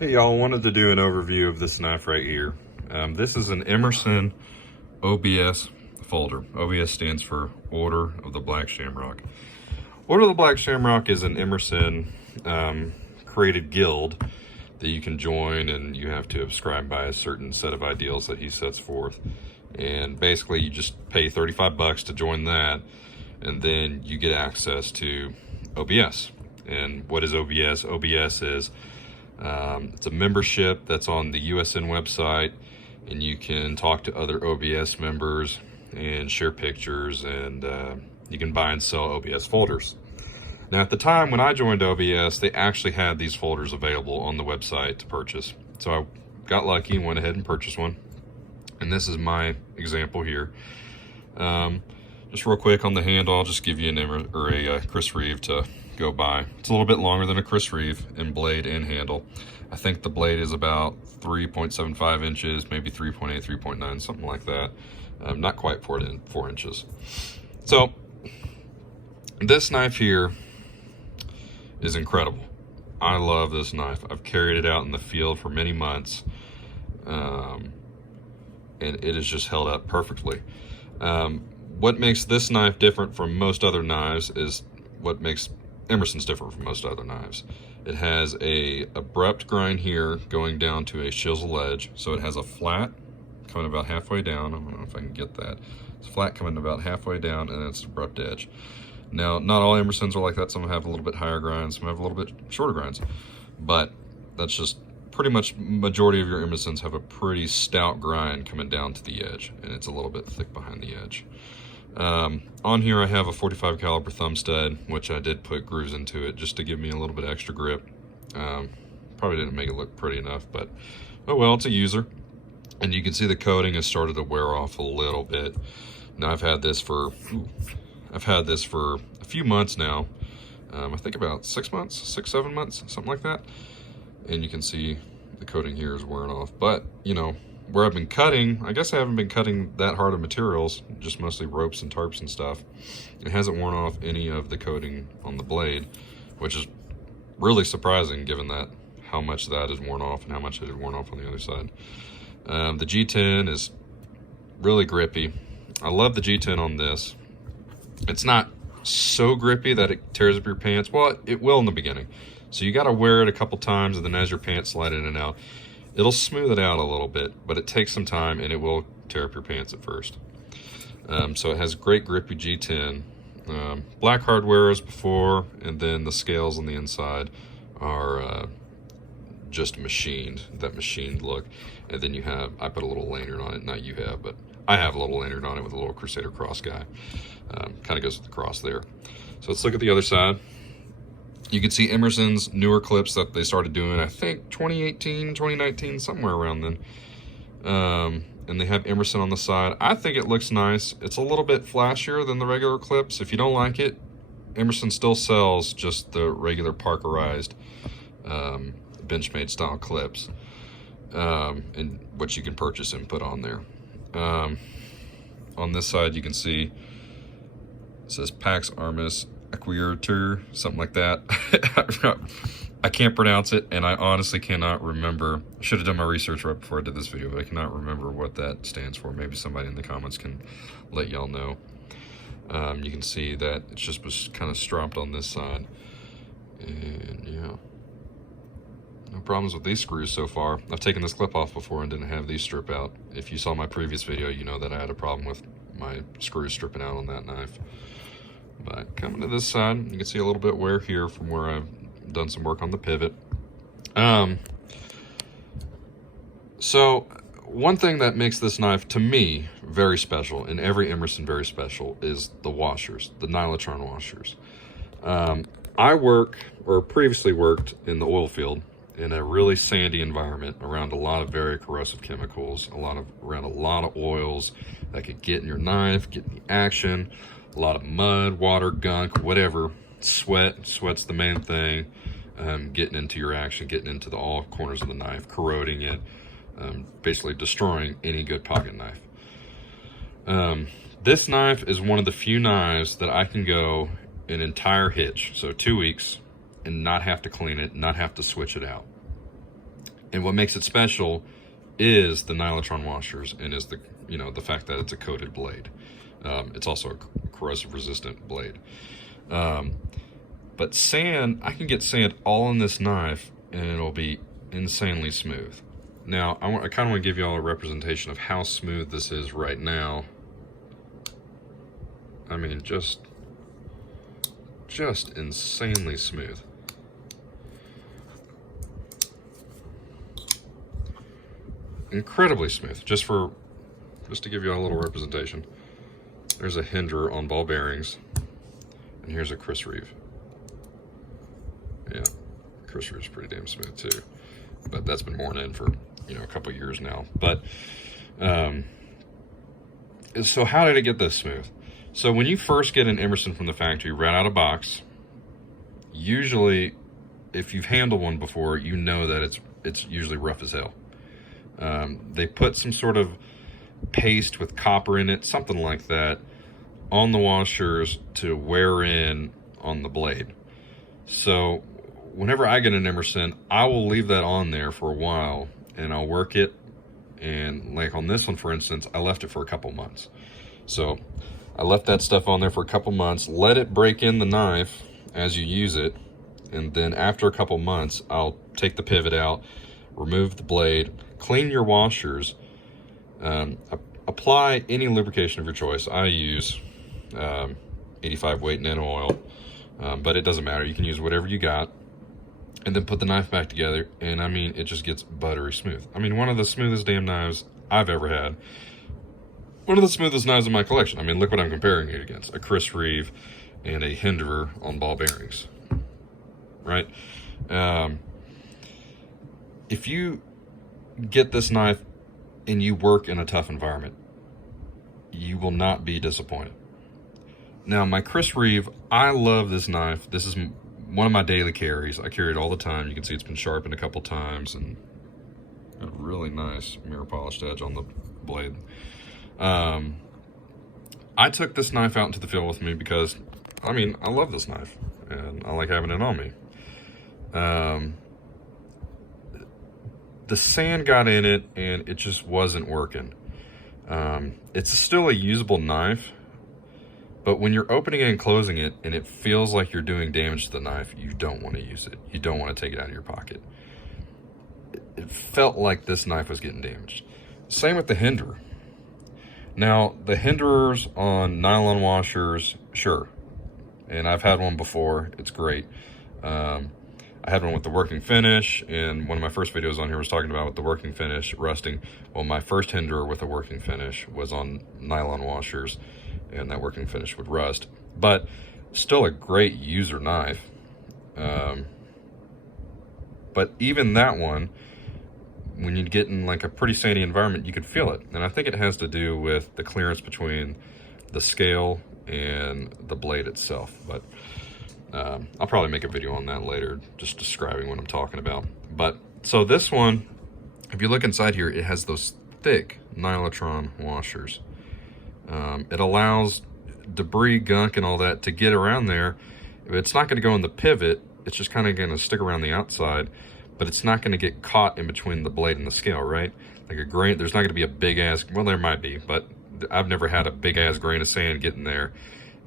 Hey y'all, wanted to do an overview of this knife right here. This is an Emerson OBS folder. OBS stands for Order of the Black Shamrock. Order of the Black Shamrock is an Emerson created guild that you can join, and you have to subscribe by a certain set of ideals that he sets forth. And basically you just pay 35 bucks to join that, and then you get access to OBS. And what is OBS? OBS is it's a membership that's on the USN website, and you can talk to other OBS members and share pictures, and you can buy and sell OBS folders. Now, at the time when I joined OBS, they actually had these folders available on the website to purchase. So I got lucky and went ahead and purchased one. And this is my example here. Just real quick on the handle, I'll just give you a Chris Reeve to go by. It's a little bit longer than a Chris Reeve in blade and handle. I think the blade is about 3.75 inches, maybe 3.8, 3.9, something like that. Not quite 4 inches. So this knife here is incredible. I love this knife. I've carried it out in the field for many months, and it has just held up perfectly. What makes this knife different from most other knives is what makes Emerson's different from most other knives. It has a abrupt grind here going down to a chisel edge. So it has a flat coming about halfway down. I don't know if I can get that. It's flat coming about halfway down, and then it's an abrupt edge. Now, not all Emersons are like that. Some have a little bit higher grinds, some have a little bit shorter grinds. But that's just pretty much majority of your Emersons have a pretty stout grind coming down to the edge, and it's a little bit thick behind the edge. On here I have a 45 caliber thumb stud, which I did put grooves into it just to give me a little bit extra grip. Probably didn't make it look pretty enough, but oh well, it's a user. And you can see the coating has started to wear off a little bit. Now I've had this for a few months now. I think about 6 months, 7 months, something like that. And you can see the coating here is wearing off. But you know, where I've been cutting, I guess I haven't been cutting that hard of materials, just mostly ropes and tarps and stuff. It hasn't worn off any of the coating on the blade, which is really surprising given that how much that is worn off and how much it had worn off on the other side. The G10 is really grippy. I love the G10 on this. It's not so grippy that it tears up your pants. Well, it will in the beginning. So you got to wear it a couple times, and then as your pants slide in and out, it'll smooth it out a little bit, but it takes some time, and it will tear up your pants at first. So it has great grippy G10. Black hardware as before, and then the scales on the inside are just machined, that machined look. And then you have, I put a little lanyard on it, not you have, but I have a little lanyard on it with a little Crusader cross guy. Kind of goes with the cross there. So let's look at the other side. You can see Emerson's newer clips that they started doing, I think 2018, 2019, somewhere around then. And they have Emerson on the side. I think it looks nice. It's a little bit flashier than the regular clips. If you don't like it, Emerson still sells just the regular Parkerized Benchmade style clips, and what you can purchase and put on there. On this side, you can see it says Pax Armis Acquiritur, something like that. I can't pronounce it, and I honestly cannot remember. I should have done my research right before I did this video, but I cannot remember what that stands for. Maybe somebody in the comments can let y'all know. You can see that it's just kind of stropped on this side. And yeah, no problems with these screws so far. I've taken this clip off before and didn't have these strip out. If you saw my previous video, you know that I had a problem with my screws stripping out on that knife. But coming to this side, you can see a little bit wear here from where I've done some work on the pivot. So one thing that makes this knife, to me, very special, and every Emerson very special, is the washers, the Nylotron washers. I previously worked in the oil field in a really sandy environment around a lot of very corrosive chemicals, around a lot of oils that could get in your knife, get in the action. A lot of mud, water, gunk, whatever. Sweat's the main thing. Getting into your action, getting into all corners of the knife, corroding it, basically destroying any good pocket knife. This knife is one of the few knives that I can go an entire hitch, so 2 weeks, and not have to clean it, not have to switch it out. And what makes it special is the nylotron washers, and is the, you know, the fact that it's a coated blade. It's also a corrosive resistant blade. But sand, I can get sand all in this knife and it'll be insanely smooth. Now, I kind of want to give you all a representation of how smooth this is right now. I mean, just insanely smooth. Incredibly smooth, just to give you a little representation. There's a hinder on ball bearings, and here's a Chris Reeve. Yeah, Chris Reeve's pretty damn smooth too, but that's been worn in for, you know, a couple years now. But so how did it get this smooth? So when you first get an Emerson from the factory right out of box, usually if you've handled one before, you know that it's usually rough as hell. They put some sort of paste with copper in it, something like that, on the washers to wear in on the blade. So whenever I get an Emerson, I will leave that on there for a while and I'll work it. And like on this one, for instance, I left it for a couple months. So I left that stuff on there for a couple months, let it break in the knife as you use it. And then after a couple months, I'll take the pivot out, remove the blade, clean your washers, apply any lubrication of your choice. I use 85 weight nano oil, but it doesn't matter. You can use whatever you got, and then put the knife back together, and I mean, it just gets buttery smooth. I mean, one of the smoothest damn knives I've ever had. One of the smoothest knives in my collection. I mean, look what I'm comparing it against. A Chris Reeve and a Hinderer on ball bearings, right? If you get this knife and you work in a tough environment, you will not be disappointed. Now, my Chris Reeve, I love this knife. This is one of my daily carries. I carry it all the time. You can see it's been sharpened a couple times, and a really nice mirror polished edge on the blade. I took this knife out into the field with me because, I mean, I love this knife and I like having it on me. The sand got in it and it just wasn't working. It's still a usable knife, but when you're opening it and closing it and it feels like you're doing damage to the knife, you don't want to use it. You don't want to take it out of your pocket. It felt like this knife was getting damaged. Same with the Hinderer. Now, the Hinderers on nylon washers, sure. And I've had one before. It's great. I had one with the working finish, and one of my first videos on here was talking about with the working finish rusting. Well, my first Hinderer with a working finish was on nylon washers, and that working finish would rust. But still a great user knife. But even that one, when you get in like a pretty sandy environment, you can feel it. And I think it has to do with the clearance between the scale and the blade itself. But I'll probably make a video on that later, just describing what I'm talking about. But so this one, if you look inside here, it has those thick nylotron washers. It allows debris, gunk, and all that to get around there. It's not going to go in the pivot. It's just kind of going to stick around the outside, but it's not going to get caught in between the blade and the scale, right? Like a grain, there's not going to be a big ass, well, there might be, but I've never had a big ass grain of sand get in there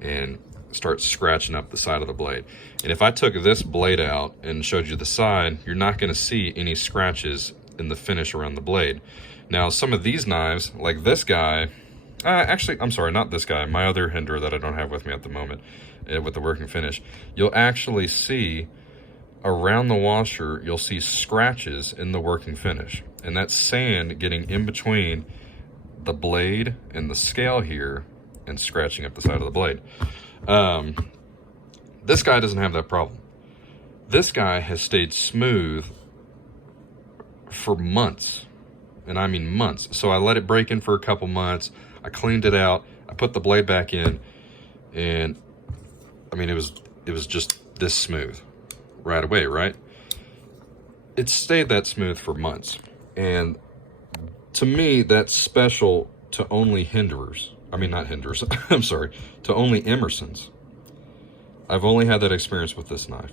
and start scratching up the side of the blade. And if I took this blade out and showed you the side, you're not going to see any scratches in the finish around the blade. Now, some of these knives, like this guy, actually, I'm sorry, not this guy, my other Hinderer that I don't have with me at the moment, with the working finish, you'll actually see around the washer, you'll see scratches in the working finish. And that's sand getting in between the blade and the scale here and scratching up the side of the blade. This guy doesn't have that problem. This guy has stayed smooth for months, and I mean months. So I let it break in for a couple months. I cleaned it out. I put the blade back in, and I mean, it was just this smooth right away, right? It stayed that smooth for months. And to me, that's special to only Hinderers. I mean, not Hinderers, I'm sorry, to only Emersons. I've only had that experience with this knife.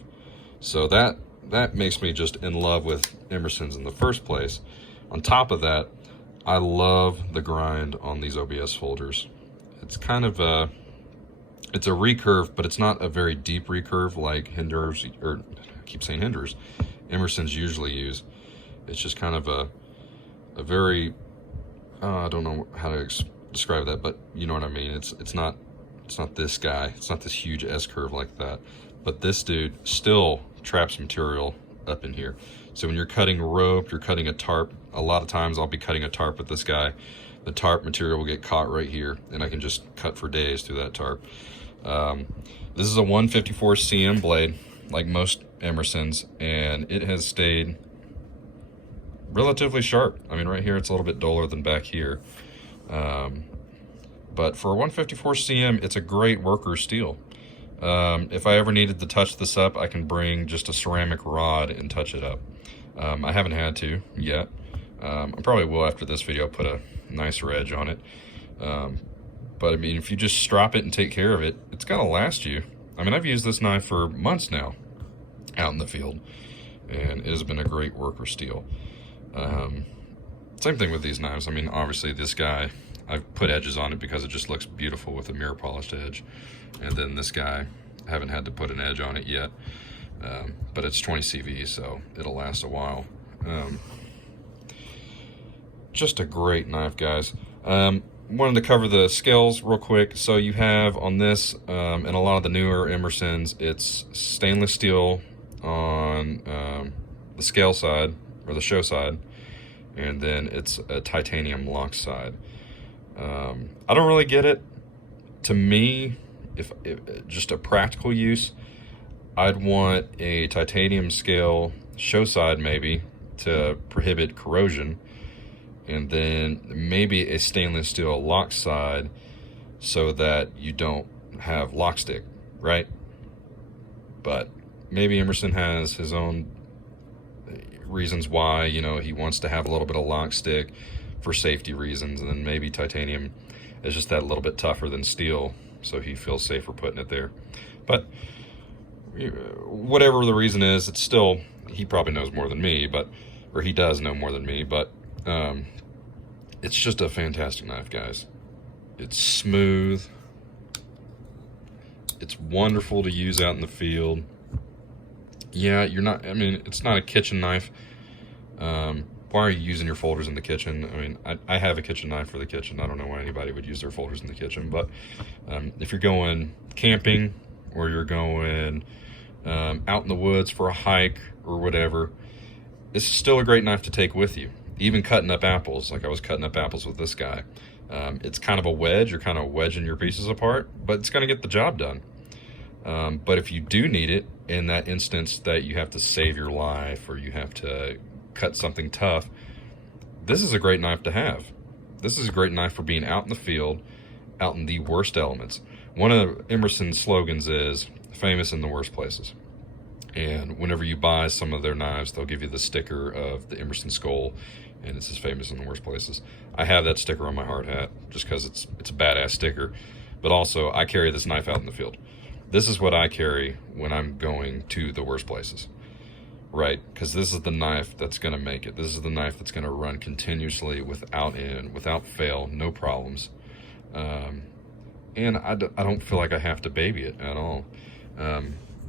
So that that makes me just in love with Emerson's in the first place. On top of that, I love the grind on these OBS folders. It's kind of it's a recurve, but it's not a very deep recurve like Hinder's, or I keep saying Hinder's, Emerson's usually use. It's just kind of a very, I don't know how to describe that, but you know what I mean. It's not this guy. It's not this huge S curve like that. But this dude still traps material up in here. So when you're cutting rope, you're cutting a tarp. A lot of times I'll be cutting a tarp with this guy. The tarp material will get caught right here, and I can just cut for days through that tarp. This is a 154 cm blade, like most Emerson's, and it has stayed relatively sharp. I mean, right here it's a little bit duller than back here. But for a 154 cm, it's a great worker steel. If I ever needed to touch this up, I can bring just a ceramic rod and touch it up. I haven't had to yet. I probably will after this video, put a nicer edge on it. But I mean, if you just strop it and take care of it, it's gonna last you. I mean, I've used this knife for months now out in the field, and it has been a great worker steel. Same thing with these knives. I mean, obviously this guy, I've put edges on it because it just looks beautiful with a mirror polished edge. And then this guy, I haven't had to put an edge on it yet, but it's 20 CV, so it'll last a while. Just a great knife, guys. Wanted to cover the scales real quick. So you have on this, and a lot of the newer Emerson's, it's stainless steel on the scale side, or the show side, and then it's a titanium lock side. I don't really get it. To me, if just a practical use, I'd want a titanium scale show side maybe to prohibit corrosion, and then maybe a stainless steel lock side so that you don't have lock stick, right? But maybe Emerson has his own reasons why, you know, he wants to have a little bit of lock stick for safety reasons, and then maybe titanium is just that little bit tougher than steel, so he feels safer putting it there. But whatever the reason is, it's still, he probably knows more than me, but, or he does know more than me, but it's just a fantastic knife, guys. It's smooth. It's wonderful to use out in the field. Yeah, you're not, I mean, it's not a kitchen knife. Why are you using your folders in the kitchen? I mean, I have a kitchen knife for the kitchen. I don't know why anybody would use their folders in the kitchen, but if you're going camping, or you're going out in the woods for a hike or whatever, this is still a great knife to take with you. Even cutting up apples, like I was cutting up apples with this guy. It's kind of a wedge, you're kind of wedging your pieces apart, but it's gonna get the job done. But if you do need it, in that instance that you have to save your life, or you have to cut something tough, this is a great knife to have. This is a great knife for being out in the field, out in the worst elements. One of Emerson's slogans is famous in the worst places. And whenever you buy some of their knives, they'll give you the sticker of the Emerson skull, and it says famous in the worst places. I have that sticker on my hard hat just because it's a badass sticker, but also I carry this knife out in the field. This is what I carry when I'm going to the worst places, right? Because this is the knife that's gonna make it. This is the knife that's gonna run continuously without end, without fail, no problems. And I don't feel like I have to baby it at all.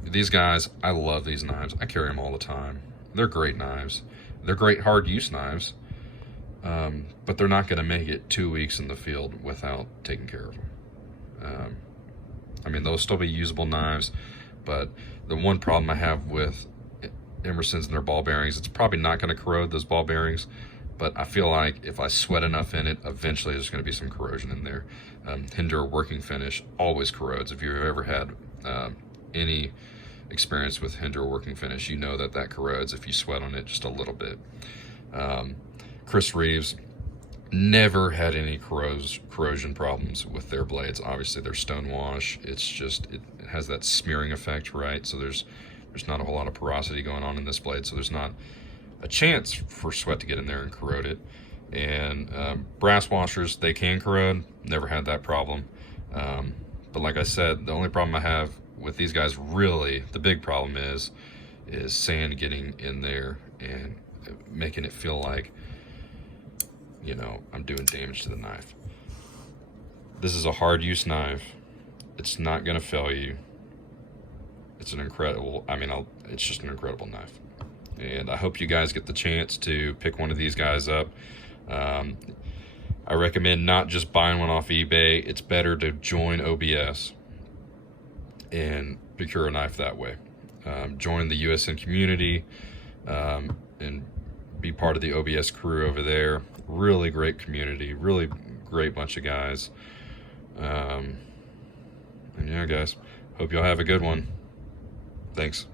These guys, I love these knives. I carry them all the time. They're great knives. They're great hard use knives, but they're not gonna make it 2 weeks in the field without taking care of them. I mean, they'll still be usable knives, but the one problem I have with Emerson's and their ball bearings, it's probably not gonna corrode those ball bearings, but I feel like if I sweat enough in it, eventually there's gonna be some corrosion in there. Hinder working finish always corrodes. If you've ever had any experience with Hinder working finish, you know that that corrodes if you sweat on it just a little bit. Chris Reeves never had any corrosion problems with their blades. Obviously they're stone wash. It's just, it has that smearing effect, right? So there's not a whole lot of porosity going on in this blade, so there's not a chance for sweat to get in there and corrode it. And brass washers, they can corrode. Never had that problem. But like I said, the only problem I have with these guys, really, the big problem is is sand getting in there and making it feel like, you know, I'm doing damage to the knife. This is a hard use knife. It's not gonna fail you. It's an incredible, I mean, it's just an incredible knife. And I hope you guys get the chance to pick one of these guys up. I recommend not just buying one off eBay. It's better to join OBS and procure a knife that way. Join the USN community and be part of the OBS crew over there. Really great community, really great bunch of guys. And yeah, guys, hope y'all have a good one. Thanks.